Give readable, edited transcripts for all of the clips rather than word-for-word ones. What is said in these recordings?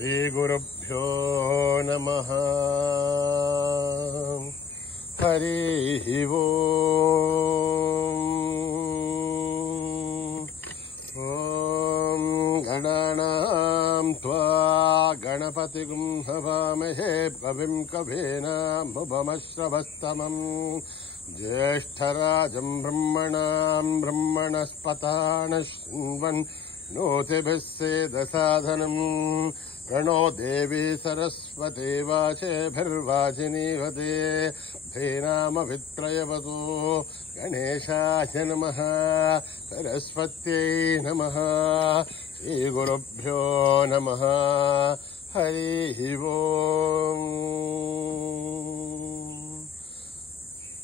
श्रीगुरुभ्यो नमः। हरिः ॐ गणानां त्वा गणपतिगुं हवामहे कविं कवीनामुपमश्रवस्तमम् ज्येष्ठराजं ब्रह्मणां ब्रह्मणस्पतान् शृण्वन् नोतिभिः सेदसाधनम् प्रणो देवी सरस्वती वाचेभिर्वाचिनीवते धेनामभित्रयवतु गणेशाय नमः सरस्वत्यै नमः श्रीगुरुभ्यो नमः। हरिः ओम्।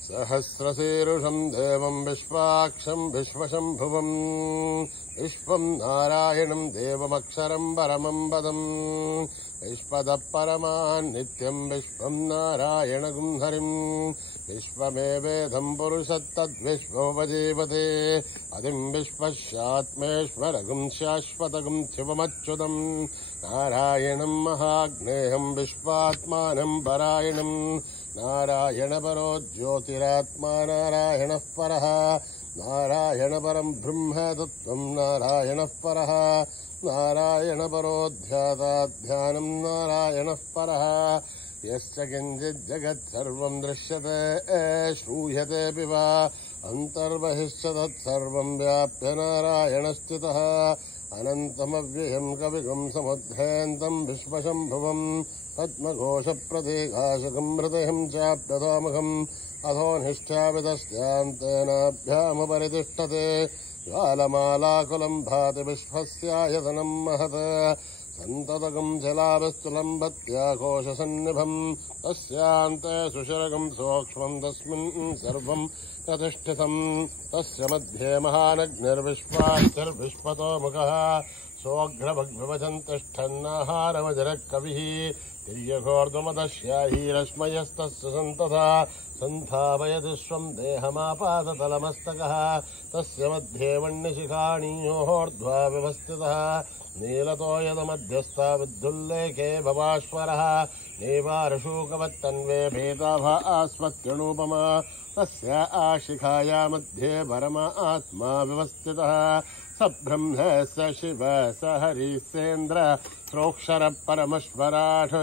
सहस्रशीर्षं देवं विश्वाक्षं विश्वशम्भुवम् विश्वं नारायणं देवमक्षरं परमं पदम् विश्वतः परमान् नित्यं विश्वं नारायणगुं हरिम् विश्वमेवेदं पुरुषस्तद्विश्वोपजीवते अधिं विश्वस्यात्मेश्वरगुं शाश्वतगुं शिवमच्युतं नारायणं महाग्नेयं विश्वात्मानं परायणं नारायणपरो ज्योतिरात्मा नारायणः परः नारायणपरं ब्रह्म तत्त्वं नारायणः परः नारायणपरो ध्याताध्यानं नारायणः परः यस्य किञ्चिज्जगत् सर्वं दृश्यते श्रूयतेऽपि वा अन्तर्बहिश्च तत्सर्वं व्याप्य नारायणस्थितः अनन्तमव्ययं कविगुं समुद्धयन्तं विश्वशम्भुवं पद्मघोषप्रतीकाशकं हृदयं चाप्यतोमुखम् अधो निष्ठाविदस्यान्तेनाभ्यामुपरितिष्ठते ज्वालमालाकुलं भाति विश्वस्यायतनं महत् सन्ततकं जलावस्तुलं भत्याकोशसन्निभम् तस्यान्ते सुशरगं सूक्ष्मं तस्मिन् सर्वं प्रतिष्ठितम् तस्य मध्ये महानग्निर्विश्वाक्षरविश्वतोमुखः सोऽग्रभग्विवचन् तिष्ठन्नाहारवजरः कविः तिर्यघोर्ध्वमदश्याहीरश्मयस्तस्य सन्तता सन्धापयति स्वं देहमापादतलमस्तकः तस्य मध्ये वह्निशिखाणीयोर्ध्वा व्यवस्थितः नीलतो यदमध्यस्था विद्युल्लेखे भवाश्वरः नेवारशूकवत्तन्वे भेदाभास्वत्यणूपमा तस्य आशिखाया मध्ये परमात्मा व्यवस्थितः स ब्रह्म स शिव स हरिसेन्द्र प्रोक्षर परमश्वराट्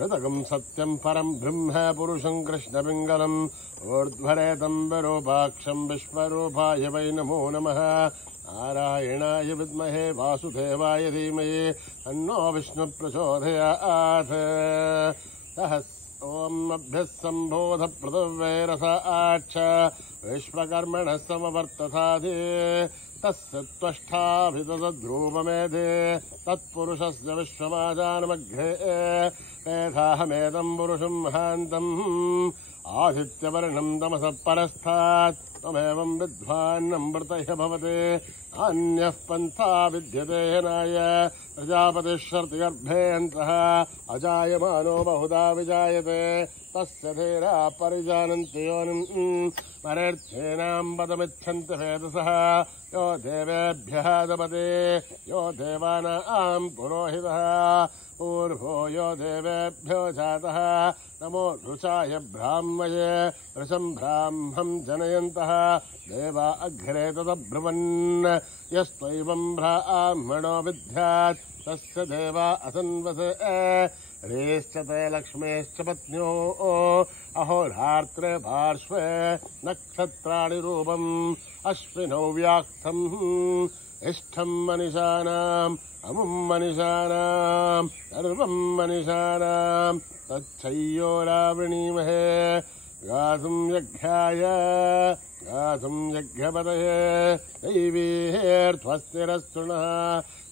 ऋतकं सत्यं परं ब्रह्म पुरुषं कृष्णपिङ्गलम् ऊर्ध्वरेतं विरूपाक्षं विश्वरूपाय वै नमो नमः। नारायणाय विद्महे वासुदेवाय धीमहि तन्नो विष्णुः प्रचोदयात्। ॐ अभ्यः सम्बोध पृथिव्यैरसाच्च विश्वकर्मणः समवर्तथादि तस्य त्वष्टाभितद्रूपमेधे तत्पुरुषस्य विश्वमाजानमग्रे वेदाहमेदं पुरुषं महान्तम् आदित्यवर्णं तमसः परस्तात् त्वमेवं विद्वान्नमृतः भवते अन्यः पन्था विद्यते नाय प्रजापतिश्चर्तिगर्भेऽन्तः अजायमानो बहुधा विजायते तस्य धीरा परिजानन्ति योनिम् परेर्थेनां पदमिच्छन्ति वेदसः यो देवेभ्यः दपते यो देवानां पुरोहितः पूर्वो यो देवेभ्यो जातः नमो रुचाय ब्राह्मये वृषं ब्राह्मं जनयन्तः देवा अग्रे तदब्रुवन् यस्त्वैवं ब्राह्मणो विद्यात् तस्य देवा असन्वसे ह्रीश्च ते लक्ष्मीश्च पत्न्यो अहोरात्रे पार्श्वे नक्षत्राणि रूपम् अश्विनौ व्याक्तम् इष्टं मनिषाणाम् अमुं मनिषाणाम् सर्वं मनिषाणाम् तच्छय्यो रावणीमहे गातुं यज्ञाय गातुं यज्ञपतये दैवीर्ध्वस्तिरस्तुनः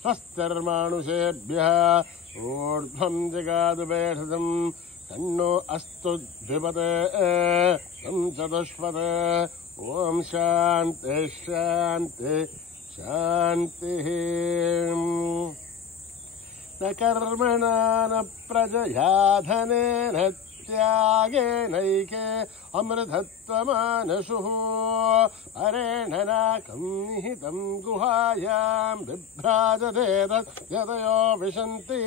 स्वस्तिर्मानुषेभ्यः ऊर्ध्वं जगादुपेषदम् तन्नो अस्तु द्विपते चतुष्पते ॐ शान्ति शान्ति शान्तिः। न कर्मणा न प्रजया धनेन त्यागेनैके अमृतत्वमानशुः अरेण नाकं निहितं गुहायां बिभ्राजते तत् यतयो विशन्ति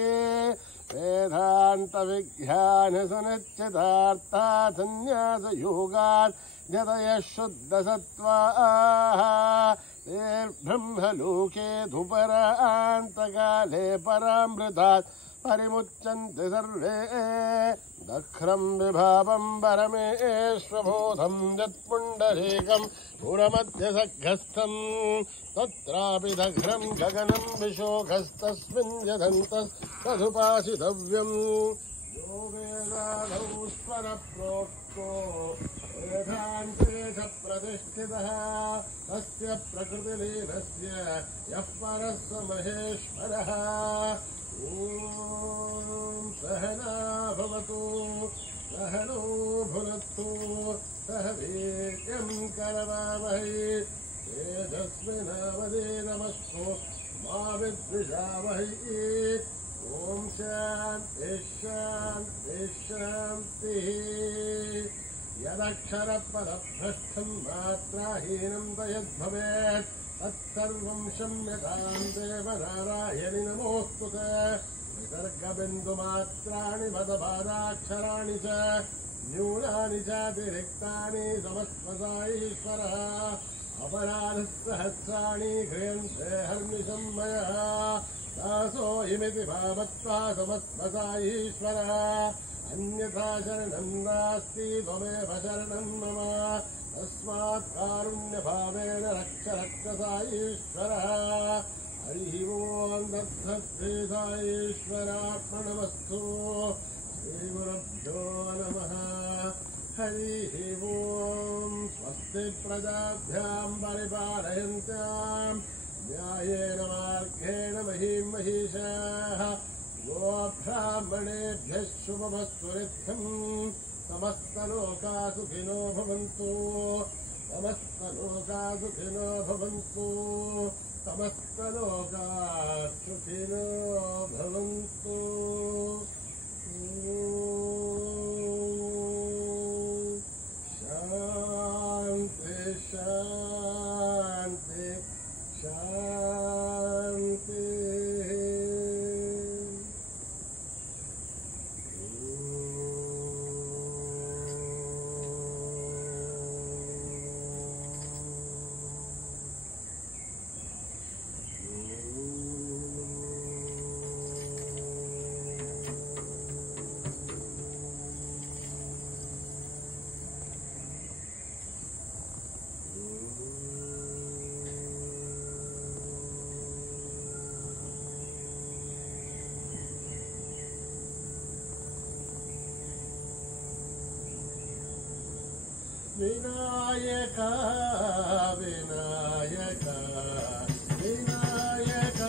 वेदान्तविज्ञानसनिश्चितार्थात् सन्न्यासयोगात् यतयः शुद्धसत्त्वाः ते ब्रह्मलोके धुपरान्तकाले परामृतात् परिमुच्यन्ते सर्वे दख्रं विभावं परमेश्वबोधं यत्पुण्डरीकं पुरमध्यसग्रस्थं तत्रापि दघ्रं गगनं विशोकस्तस्मिन् यदन्तस्तदुपासितव्यम् यो वेदादौ स्वरप्रोक्तो वेदान्ते च प्रतिष्ठितः तस्य प्रकृतिलीनस्य यः परः स महेश्वरः ॐ सहना भवतु सहनो भुनक्तु सह वीर्यं करवावहै तेजस्विनावधीतमस्तु मा विद्विषावहै ॐ शान्तिः शान्तिः शान्तिः यदक्षरपदभ्रष्टं मात्राहीनं तयद्भवेत् तत्सर्वं क्षम्यतां देवनारायणि नमोऽस्तु ते विसर्गबिन्दुमात्राणि पदपादाक्षराणि च न्यूनानि चातिरिक्तानि समस्वसाईश्वरः अपराधसहस्राणि क्रियन्ते हर्निशं मया दासो इमिति भावत्वा समस्वसाईश्वरः अन्यथा शरणं नास्ति त्वमेव शरणं मम तस्मात् कारुण्यभावेन रक्ष रक्ष साईश्वरः हरिः ॐ तत्सत् साईश्वरार्पणमस्तु श्रीगुरुभ्यो नमः हरिः ॐ स्वस्ति प्रजाभ्यां परिपालयन्त्यां न्यायेन मार्गेण महीं महिषाः गोब्राह्मणेभ्यः शुभमस्तु नित्यम् समस्तलोका सुखिनो भवन्तु समस्तलोका सुखिनो भवन्तु समस्तलोका सुखिनो भवन्तु शान्ति शान्ति शान्ति विनायक विनायक विनायक विनायक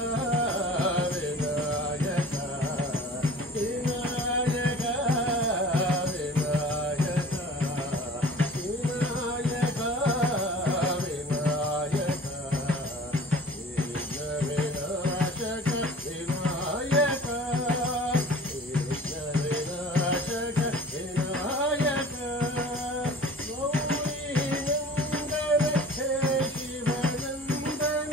विनायक विनायक विनायक विनायक विनाशक विनायक विनाशक विनायक गौरी नंदन हे शिवनंदन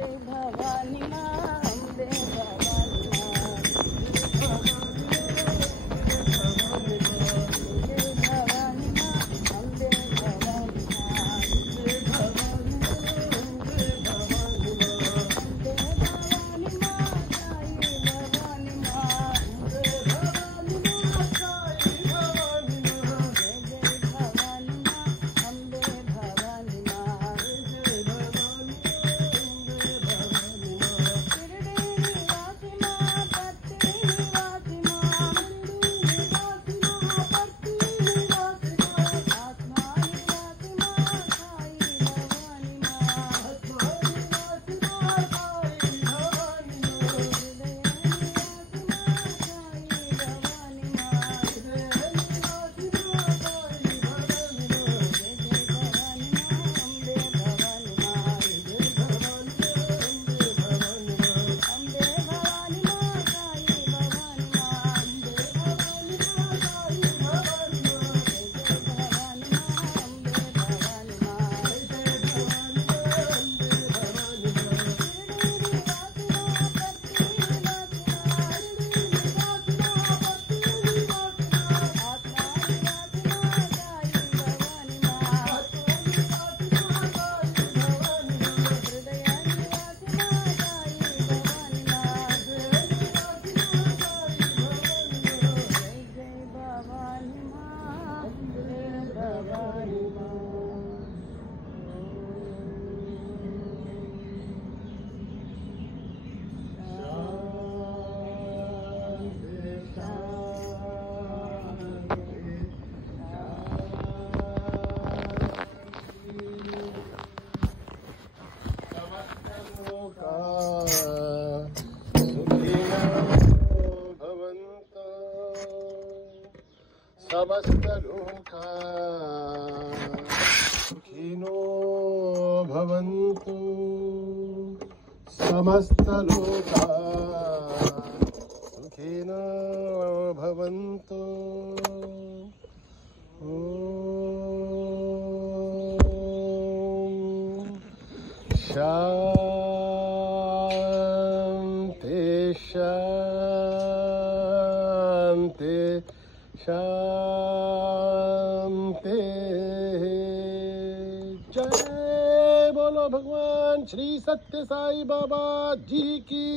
जय भवानी माँ अम्बे भवानी माँ जय भवानी माँ अम्बे भवानी माँ अम्बे भवानी माँ साई भवानी माँ अम्बे भवानी माँ साई भवानी माँ जय जय भवानी माँ अम्बे भवानी माँ जय भवानी शिरडी निवासी माँ पत्ती निवासी माँ मंदिर निवासी माँ पत्ती निवासी माँ आत्मा निवासी माँ साई भवानी माँ आत्मा निवासी माँ साई भवानी माँ हृदय निवासी माँ साई भवानी माँ हृदय निवासी माँ साई भवानी माँ जय जय भवानी माँ अम्बे भवानी माँ जय भवानी माँ अम्बे भवानी माँ अम्बे भवानी माँ साई भवानी माँ अम्बे भवानी माँ साई भवानी माँ जय जय भवानी माँ अम्बे भवानी माँ जय जय भवानी माँ अम्बे भवानी माँ शिरडी निवासी माँ पत्ती निवासी माँ शिरडी निवासी माँ पत्ती निवासी माँ आत्मा निवासी माँ साई भवानी माँ आत्मा निवासी माँ साई भवानी माँ हृदय निवासी माँ साई भवानी माँ हृदय निवासी माँ साई भवानी माँ जय जय भवानी माँ अम्बे भवानी माँ समस्त लोका सुखिनो भवन्तु समस्त लोका सुखिनो भवन्तु शान्ति शान्ति शान्ति जय बोलो भगवान श्री सत्य साई बाबा जी की।